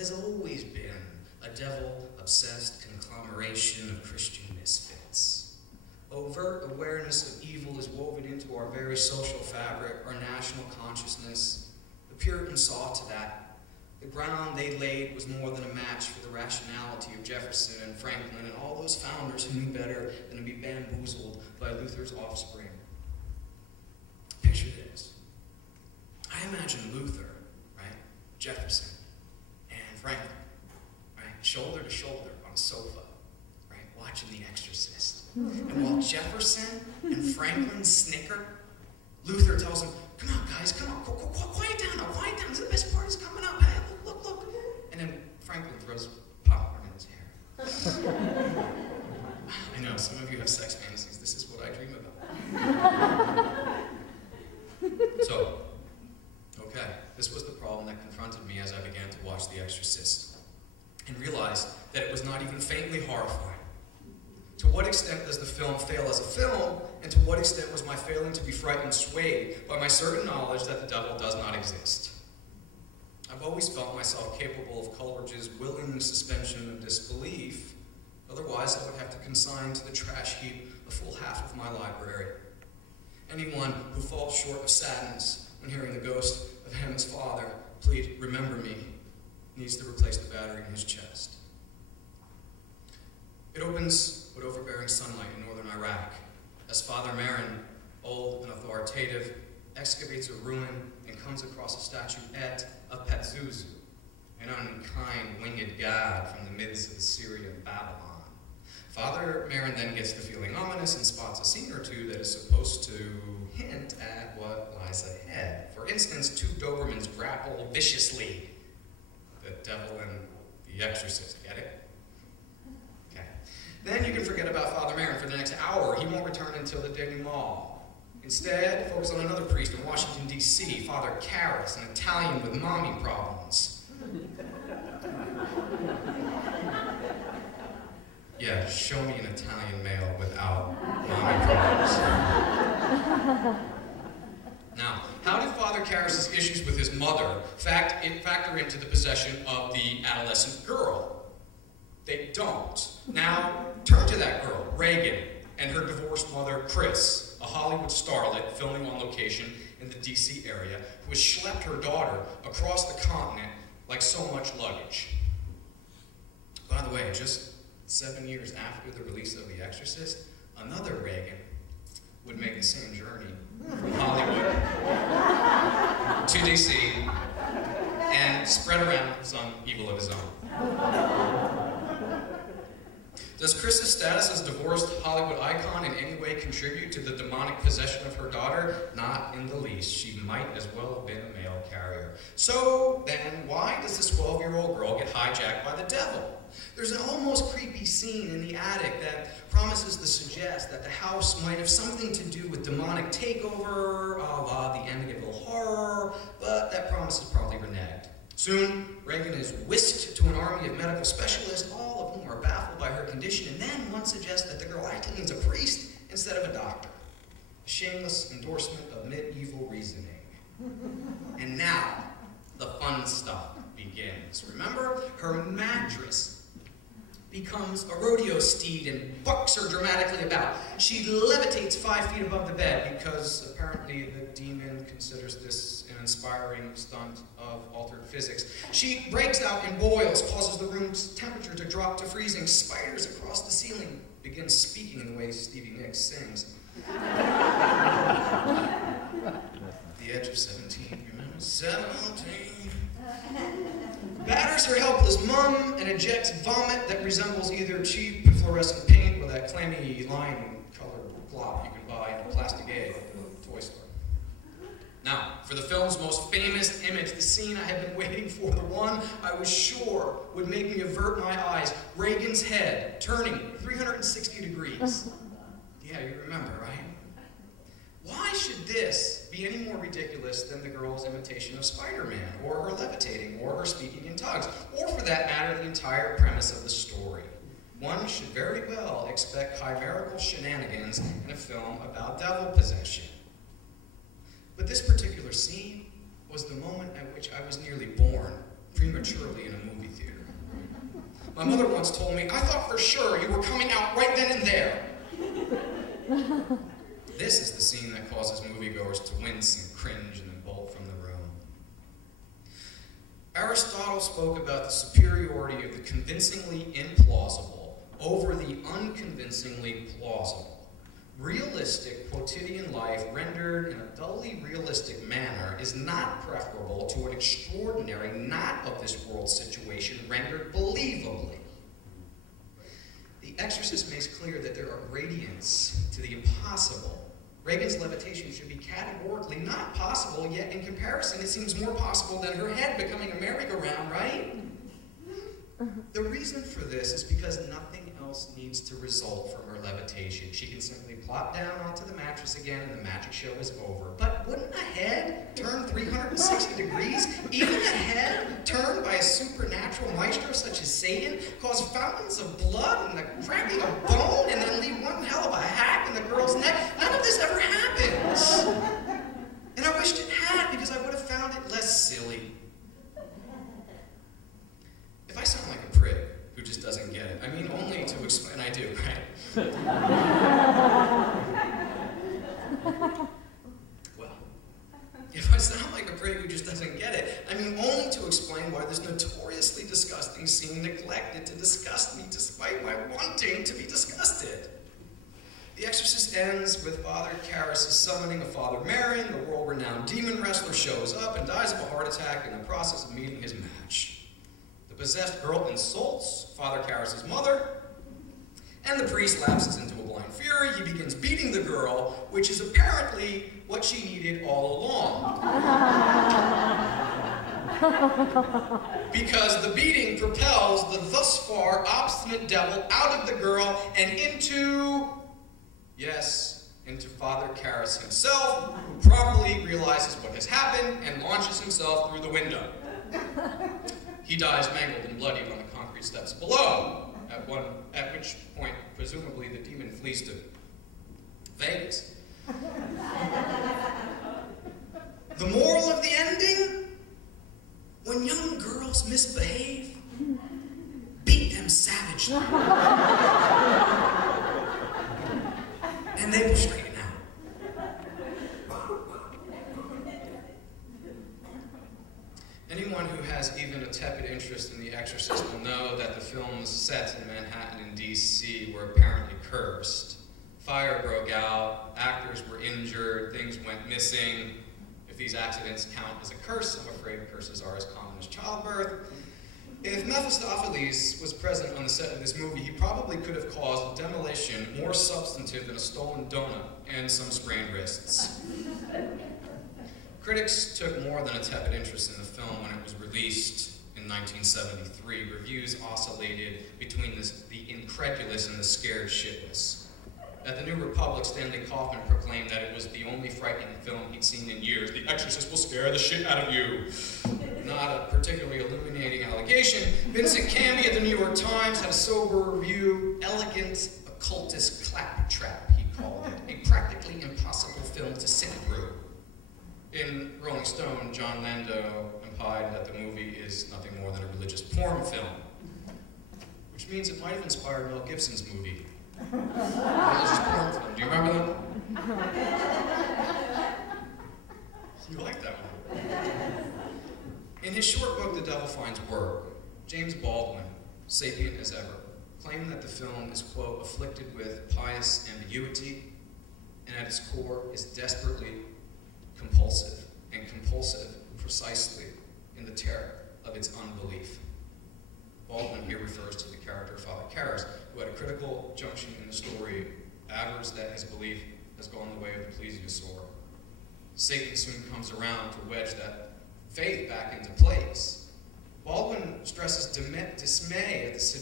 has always been a devil-obsessed conglomeration of Christian misfits. Overt awareness of evil is woven into our very social fabric, our national consciousness. The Puritans saw to that. The ground they laid was more than a match for the rationality of Jefferson and Franklin and all those founders who knew better than to be bamboozled by Luther's offspring. Picture this. I imagine Luther, right, Jefferson, and Franklin, right, shoulder to shoulder on a sofa, right, watching The Exorcist. And while Jefferson and Franklin snicker, Luther tells them, come on, guys, come on, quiet down now, quiet down. The best part is coming up. Hey, look. And then Franklin throws popcorn in his hair. I know, some of you have sex fantasies. This is what I dream about. So, okay, this was the problem that confronted me as I began to watch The Exorcist and realized that it was not even faintly horrifying. To what extent does the film fail as a film, and to what extent was my failing to be frightened swayed by my certain knowledge that the devil does not exist? I've always felt myself capable of Coleridge's willing suspension of disbelief. Otherwise, I would have to consign to the trash heap a full half of my library. Anyone who falls short of sadness when hearing the ghost of Hammond's father plead, "Remember me," needs to replace the battery in his chest. It opens with overbearing sunlight in northern Iraq, as Father Marin, old and authoritative, excavates a ruin and comes across a statuette of Pazuzu, an unkind winged god from the midst of the Syrian Babylon. Father Marin then gets to feeling ominous and spots a scene or two that is supposed to hint at what lies ahead. For instance, two Dobermans grapple viciously. The devil and the exorcist, get it? Okay. Then you can forget about Father Marin for the next hour. He won't return until the denouement. Instead, focus on another priest in Washington, D.C., Father Karras, an Italian with mommy problems. Yeah, show me an Italian male without mommy problems. Now, how did Father Karras' issues with his mother factor into the possession of the adolescent girl? They don't. Now, turn to that girl, Reagan, and her divorced mother, Chris, a Hollywood starlet filming on location in the D.C. area, who has schlepped her daughter across the continent like so much luggage. By the way, just 7 years after the release of The Exorcist, another Reagan would make the same journey from Hollywood to D.C. and spread around some evil of his own. Does Chris's status as divorced Hollywood icon in any way contribute to the demonic possession of her daughter? Not in the least. She might as well have been a mail carrier. So then, why does this 12-year-old girl get hijacked by the devil? There's an almost creepy scene in the attic that promises to suggest that the house might have something to do with demonic takeover, a la the Amityville Horror, but that promise is probably reneged. Soon, Reagan is whisked to an army of medical specialists, all of whom are baffled by her condition, and then one suggests that the girl actually needs a priest instead of a doctor. A shameless endorsement of medieval reasoning. And now, the fun stuff begins. Remember, her mattress becomes a rodeo steed and bucks her dramatically about. She levitates 5 feet above the bed because apparently the demon considers this an inspiring stunt of altered physics. She breaks out in boils, causes the room's temperature to drop to freezing. Spiders across the ceiling begin speaking in the way Stevie Nicks sings. The edge of 17, remember? 17. Batters her helpless mum and ejects vomit that resembles either cheap fluorescent paint or that clammy lime-colored glop you can buy in a plastic egg at the toy store. Now, for the film's most famous image, the scene I had been waiting for, the one I was sure would make me avert my eyes, Reagan's head turning 360 degrees. Yeah, you remember, right? Why should this be any more ridiculous than the girl's imitation of Spider-Man, or her levitating, or her speaking in tongues, or for that matter, the entire premise of the story? One should very well expect chimerical shenanigans in a film about devil possession. But this particular scene was the moment at which I was nearly born, prematurely in a movie My mother once told me, I thought for sure you were coming out right then and there. This is the scene that causes moviegoers to wince and cringe and then bolt from the room. Aristotle spoke about the superiority of the convincingly implausible over the unconvincingly plausible. Realistic quotidian life rendered in a dully realistic manner is not preferable to an extraordinary, not of this world situation rendered believably. The Exorcist makes clear that there are gradients to the impossible. Reagan's levitation should be categorically not possible, yet in comparison it seems more possible than her head becoming a merry-go-round, right? The reason for this is because nothing else needs to result from her levitation. She can simply plop down onto the mattress again and the magic show is over. But wouldn't a head turn 360 degrees, even a head turned by a supernatural maestro such as Satan, cause fountains of blood and the cracking of bone and then leave one hell of a hack in the girl's neck? None of this ever happens. And I wished it had, because I would have found it less silly. If I sound like a prick who just doesn't get it, I mean only to explain, I do, right? Well, if I sound like a prick who just doesn't get it, I mean only to explain why this notoriously disgusting scene neglected to disgust me despite my wanting to be disgusted. The Exorcist ends with Father Karras' summoning of Father Merrin. The world-renowned demon wrestler shows up and dies of a heart attack in the process of meeting his match. The possessed girl insults Father Karras' mother, and the priest lapses into a blind fury. He begins beating the girl, which is apparently what she needed all along. Because the beating propels the thus far obstinate devil out of the girl and into, yes, into Father Karras himself, who promptly realizes what has happened and launches himself through the window. He dies mangled and bloodied on the concrete steps below, at which point, presumably, the demon flees to Vegas. The moral of the ending? When young girls misbehave, beat them savagely. And they will straighten out. Anyone who has even a tepid interest in The Exorcist will know that the film's sets in Manhattan and D.C. were apparently cursed. Fire broke out, actors were injured, things went missing. If these accidents count as a curse, I'm afraid curses are as common as childbirth. If Mephistopheles was present on the set of this movie, he probably could have caused demolition more substantive than a stolen donut and some sprained wrists. Critics took more than a tepid interest in the film when it was released in 1973. Reviews oscillated between the incredulous and the scared shitless. At the New Republic, Stanley Kaufman proclaimed that it was the only frightening film he'd seen in years. The Exorcist will scare the shit out of you. Not a particularly illuminating allegation. Vincent Canby at the New York Times had a sober review. Elegant, occultist claptrap, he called it. A practically impossible film to sit through. In Rolling Stone, John Landau implied that the movie is nothing more than a religious porn film, which means it might have inspired Mel Gibson's movie. Religious porn film. Do you remember that one? You like that one? In his short book, The Devil Finds Work, James Baldwin, sapient as ever, claimed that the film is, quote, afflicted with pious ambiguity, and at its core is desperately compulsive, and compulsive precisely in the terror of its unbelief. Baldwin here refers to the character of Father Karras, who at a critical junction in the story avers that his belief has gone the way of the plesiosaur. Satan soon comes around to wedge that faith back into place. Baldwin stresses dismay at the situation